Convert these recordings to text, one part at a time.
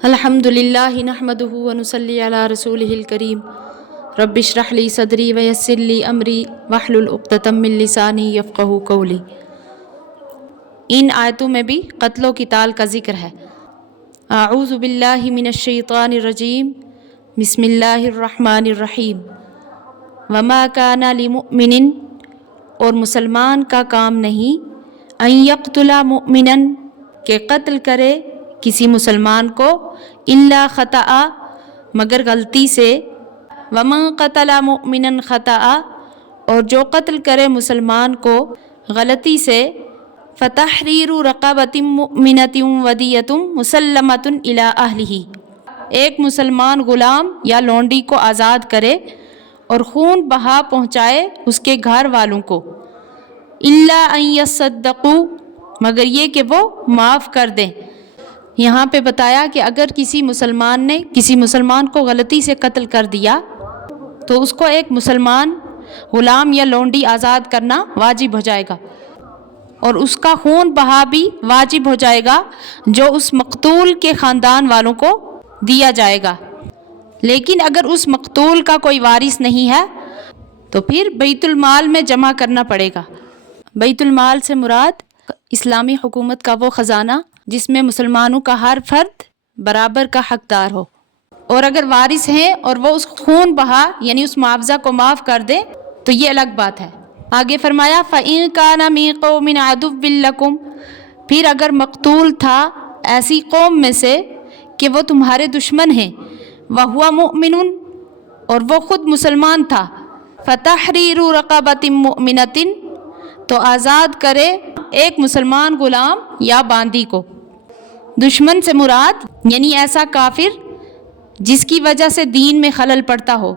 الحمدللہ نحمدہ ونصلی علی رسولہ الکریم رب اشرح لی صدری ویسر لی امری واحلل عقدۃ من لسانی یفقہوا قولی۔ ان آیتوں میں بھی قتل و قتال کا ذکر ہے۔ اعوذ باللہ من الشیطان الرجیم، بسم اللہ الرحمن الرحیم۔ وما کان لمؤمن، اور مسلمان کا کام نہیں، ان یقتل مؤمنا، کہ قتل کرے کسی مسلمان کو، الا خطأ، مگر غلطی سے، ومن قتل مؤمنا خطأ، اور جو قتل کرے مسلمان کو غلطی سے، فتحریر رقبۃ مؤمنۃ ودیۃ مسلمۃ الی اہلہ، ایک مسلمان غلام یا لونڈی کو آزاد کرے اور خون بہا پہنچائے اس کے گھر والوں کو، الا ان یصدقوا، مگر یہ کہ وہ معاف کر دیں۔ یہاں پہ بتایا کہ اگر کسی مسلمان نے کسی مسلمان کو غلطی سے قتل کر دیا تو اس کو ایک مسلمان غلام یا لونڈی آزاد کرنا واجب ہو جائے گا، اور اس کا خون بہا بھی واجب ہو جائے گا جو اس مقتول کے خاندان والوں کو دیا جائے گا۔ لیکن اگر اس مقتول کا کوئی وارث نہیں ہے تو پھر بیت المال میں جمع کرنا پڑے گا۔ بیت المال سے مراد اسلامی حکومت کا وہ خزانہ جس میں مسلمانوں کا ہر فرد برابر کا حقدار ہو، اور اگر وارث ہیں اور وہ اس خون بہا یعنی اس معاوضہ کو معاف کر دیں تو یہ الگ بات ہے۔ آگے فرمایا فَإِن كَانَ مِن قَوْمٍ عَدُوٍّ لَكُمْ، پھر اگر مقتول تھا ایسی قوم میں سے کہ وہ تمہارے دشمن ہیں، وَهُوَ مُؤْمِنٌ، اور وہ خود مسلمان تھا، فَتَحْرِيرُ رَقَبَةٍ مُؤْمِنَةٍ، تو آزاد کرے ایک مسلمان غلام یا باندی کو۔ دشمن سے مراد یعنی ایسا کافر جس کی وجہ سے دین میں خلل پڑتا ہو،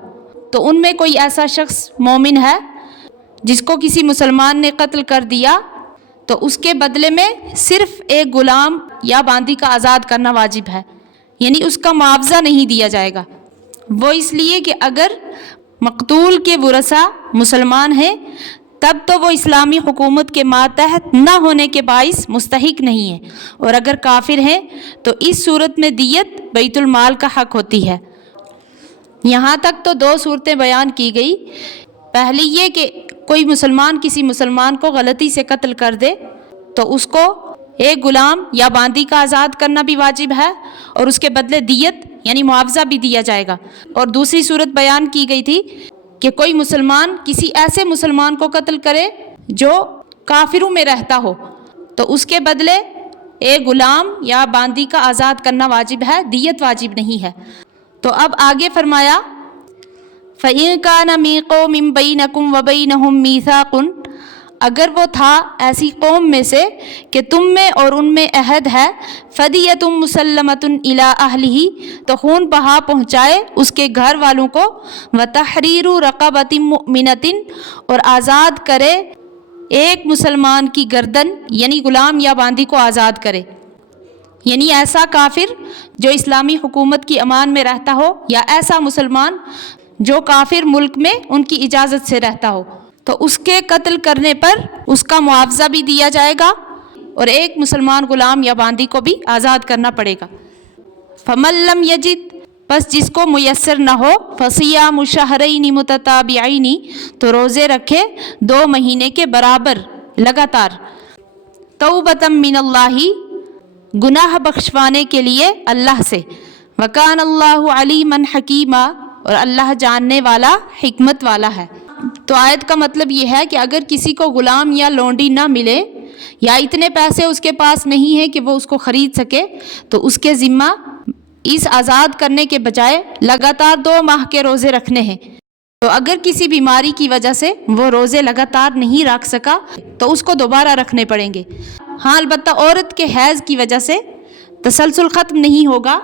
تو ان میں کوئی ایسا شخص مومن ہے جس کو کسی مسلمان نے قتل کر دیا تو اس کے بدلے میں صرف ایک غلام یا باندی کا آزاد کرنا واجب ہے، یعنی اس کا معاوضہ نہیں دیا جائے گا۔ وہ اس لیے کہ اگر مقتول کے ورثاء مسلمان ہیں تب تو وہ اسلامی حکومت کے ماتحت نہ ہونے کے باعث مستحق نہیں ہے، اور اگر کافر ہیں تو اس صورت میں دیت بیت المال کا حق ہوتی ہے۔ یہاں تک تو دو صورتیں بیان کی گئی۔ پہلی یہ کہ کوئی مسلمان کسی مسلمان کو غلطی سے قتل کر دے تو اس کو ایک غلام یا باندی کا آزاد کرنا بھی واجب ہے، اور اس کے بدلے دیت یعنی معاوضہ بھی دیا جائے گا۔ اور دوسری صورت بیان کی گئی تھی کہ کوئی مسلمان کسی ایسے مسلمان کو قتل کرے جو کافروں میں رہتا ہو تو اس کے بدلے ایک غلام یا باندی کا آزاد کرنا واجب ہے، دیت واجب نہیں ہے۔ تو اب آگے فرمایا فَإِن كَانَ مِن قَوْمٍ بَيْنَكُمْ وَبَيْنَهُم مِّيثَاقٌ، اگر وہ تھا ایسی قوم میں سے کہ تم میں اور ان میں عہد ہے، فَدِيَةٌ مُسَلَّمَةٌ إِلَىٰ أَهْلِهِ، تو خون بہا پہنچائے اس کے گھر والوں کو، وَتَحْرِيرُ رَقَبَةٍ مُؤْمِنَةٍ، اور آزاد کرے ایک مسلمان کی گردن یعنی غلام یا باندی کو آزاد کرے، یعنی ایسا کافر جو اسلامی حکومت کی امان میں رہتا ہو یا ایسا مسلمان جو کافر ملک میں ان کی اجازت سے رہتا ہو، تو اس کے قتل کرنے پر اس کا معاوضہ بھی دیا جائے گا اور ایک مسلمان غلام یا باندی کو بھی آزاد کرنا پڑے گا۔ فَمَن لَّمْ يَجِدْ، پس جس کو میسر نہ ہو، فَصِيَامُ شَهْرَيْنِ مُتَتَابِعَيْنِ، تو روزے رکھے 2 مہینے کے برابر لگاتار، تَوْبَةً مِّنَ اللَّهِ، گناہ بخشوانے کے لیے اللہ سے، وَكَانَ اللَّهُ عَلِيمًا حَكِيمًا، اور اللہ جاننے والا حکمت والا ہے۔ تو آیت کا مطلب یہ ہے کہ اگر کسی کو غلام یا لونڈی نہ ملے یا اتنے پیسے اس کے پاس نہیں ہیں کہ وہ اس کو خرید سکے تو اس کے ذمہ اس آزاد کرنے کے بجائے لگاتار 2 ماہ کے روزے رکھنے ہیں۔ تو اگر کسی بیماری کی وجہ سے وہ روزے لگاتار نہیں رکھ سکا تو اس کو دوبارہ رکھنے پڑیں گے۔ ہاں البتہ عورت کے حیض کی وجہ سے تسلسل ختم نہیں ہوگا،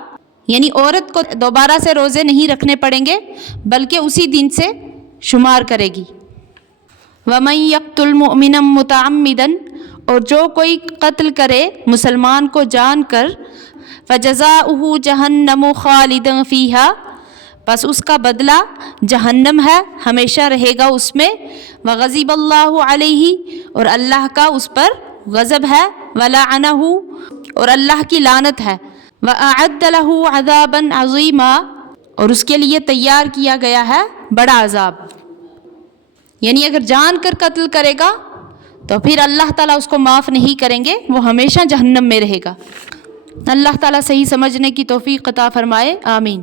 یعنی عورت کو دوبارہ سے روزے نہیں رکھنے پڑیں گے بلکہ اسی دن سے شمار کرے گی۔ وَمَن يَقْتُلْ مُؤْمِنًا مُتَعَمِّدًا، اور جو کوئی قتل کرے مسلمان کو جان کر، فَجَزَاؤُهُ جَهَنَّمُ خَالِدًا فِيهَا، پس اس کا بدلہ جہنم ہے، ہمیشہ رہے گا اس میں، وَغَضِبَ اللَّهُ عَلَيْهِ، اور اللہ کا اس پر غضب ہے، وَلَعَنَهُ، اور اللہ کی لعنت ہے، وَأَعَدَّ لَهُ عَذَابًا عَظِيمًا، اور اس کے لیے تیار کیا گیا ہے بڑا عذاب. یعنی اگر جان کر قتل کرے گا تو پھر اللہ تعالیٰ اس کو معاف نہیں کریں گے، وہ ہمیشہ جہنم میں رہے گا. اللہ تعالیٰ صحیح سمجھنے کی توفیق عطا فرمائے، آمین.